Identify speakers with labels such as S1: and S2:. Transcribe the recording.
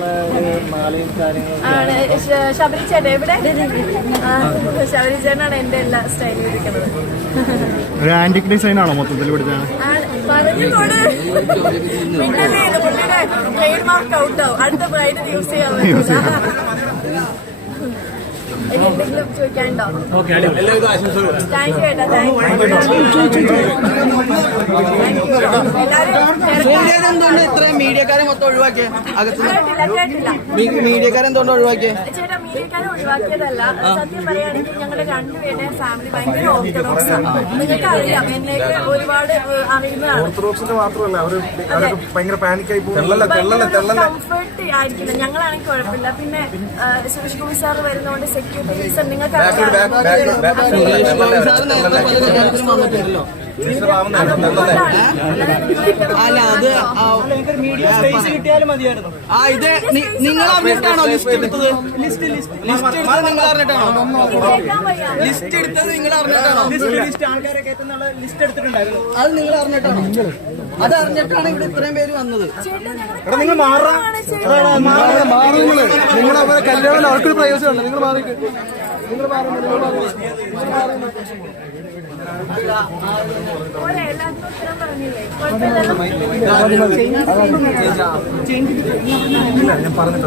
S1: ശബരിച്ചേട്ടൻ എവിടെ? ശബരിച്ചേട്ടനാണ് എന്റെ എല്ലാ സ്റ്റൈലും ഇരിക്കുന്നത്.
S2: ഒരു ആന്റിക് ഡിസൈൻ ആണോ മൊത്തത്തിൽ പിടിച്ചാണ്?
S1: പുള്ളിയുടെ ട്രേഡ് മാർക്ക് ഔട്ടാവും. അടുത്ത ബ്രൈഡ് യൂസ് ചെയ്യാൻ പറ്റില്ല. ഇനി എന്തെങ്കിലും ചോദിക്കാനുണ്ടോ? താങ്ക് യു ഏട്ടാ, താങ്ക്
S3: എന്തുകൊണ്ട് ഇത്രയും മീഡിയക്കാരെ മൊത്തം ഒഴിവാക്കിയ? മീഡിയക്കാരെ എന്തുകൊണ്ട് ഒഴിവാക്കിയ?
S1: ചേട്ടാ, മീഡിയക്കാരെ ഒഴിവാക്കിയതല്ല. സത്യം പറയുകയാണെങ്കിൽ ഞങ്ങളുടെ രണ്ടുപേരുടെയും ഫാമിലി ഭയങ്കര ഓർത്തഡോക്സ് ആണ്. നിങ്ങൾക്ക് അറിയാം, എന്നെയൊക്കെ ഒരുപാട് അറിയുന്നതാണ്.
S2: ഓർത്തഡോക്സിന്റെ മാത്രമല്ല, അവര് ഭയങ്കര പാനിക്കായി
S1: കംഫർട്ട് ആയിരിക്കില്ല. ഞങ്ങളാണെങ്കിൽ കുഴപ്പമില്ല. പിന്നെ സുരേഷ് ഗോപി സാർ വരുന്നതുകൊണ്ട് സെക്യൂരിറ്റീസ് നിങ്ങൾക്ക്
S3: അല്ല, അത് ഇത് നിങ്ങൾ അറിഞ്ഞിട്ടാണോ ലിസ്റ്റ് എടുത്തത്? ലിസ്റ്റ് എടുത്തത് നിങ്ങൾ അറിഞ്ഞിട്ടാണോ? ലിസ്റ്റ് എടുത്തത് നിങ്ങൾ അറിഞ്ഞിട്ടാണോ? അത് നിങ്ങൾ അറിഞ്ഞിട്ടാണോ? അത് അറിഞ്ഞിട്ടാണ് ഇവിടെ ഇത്രയും പേര് വന്നത്.
S2: നിങ്ങൾ നിങ്ങൾ അവരെ കല്യാണം അവർക്കൊരു പ്രയോജനമുണ്ട്. നിങ്ങൾ മാറി ഞാൻ പറഞ്ഞിട്ടോ.